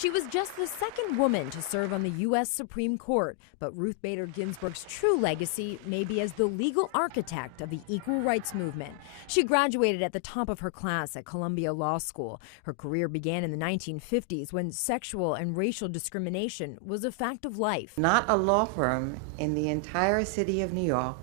She was just the second woman to serve on the U.S. Supreme Court, but Ruth Bader Ginsburg's true legacy may be as the legal architect of the equal rights movement. She graduated at the top of her class at Columbia Law School. Her career began in the 1950s when sexual and racial discrimination was a fact of life. Not a law firm in the entire city of New York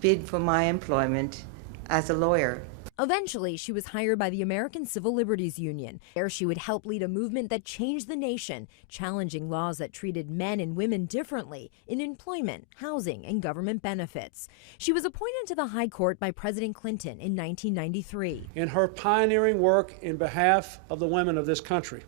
bid for my employment as a lawyer. Eventually, she was hired by the American Civil Liberties Union. There, she would help lead a movement that changed the nation, challenging laws that treated men and women differently in employment, housing, and government benefits. She was appointed to the High Court by President Clinton in 1993. In her pioneering work in behalf of the women of this country,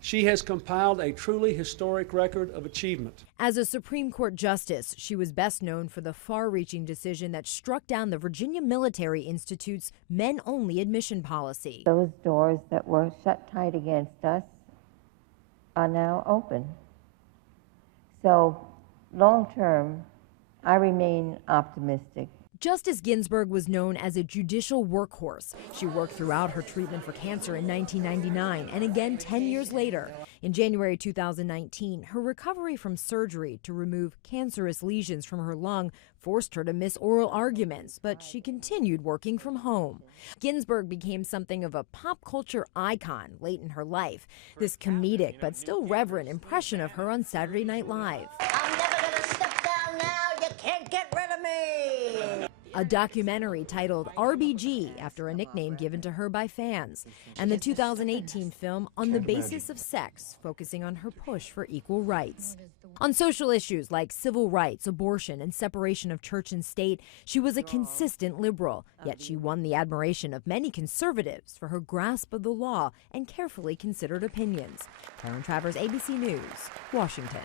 she has compiled a truly historic record of achievement. As a Supreme Court justice, she was best known for the far-reaching decision that struck down the Virginia Military Institute's men-only admission policy. Those doors that were shut tight against us are now open. So, long-term, I remain optimistic. Justice Ginsburg was known as a judicial workhorse. She worked throughout her treatment for cancer in 1999 and again 10 years later. In January 2019, her recovery from surgery to remove cancerous lesions from her lung forced her to miss oral arguments, but she continued working from home. Ginsburg became something of a pop culture icon late in her life. This comedic but still reverent impression of her on Saturday Night Live. I'm never gonna step down now. You can't get rid of me. A documentary titled RBG, after a nickname given to her by fans, and the 2018 film On the Basis of Sex, focusing on her push for equal rights. On social issues like civil rights, abortion, and separation of church and state, she was a consistent liberal, yet she won the admiration of many conservatives for her grasp of the law and carefully considered opinions. Karen Travers, ABC News, Washington.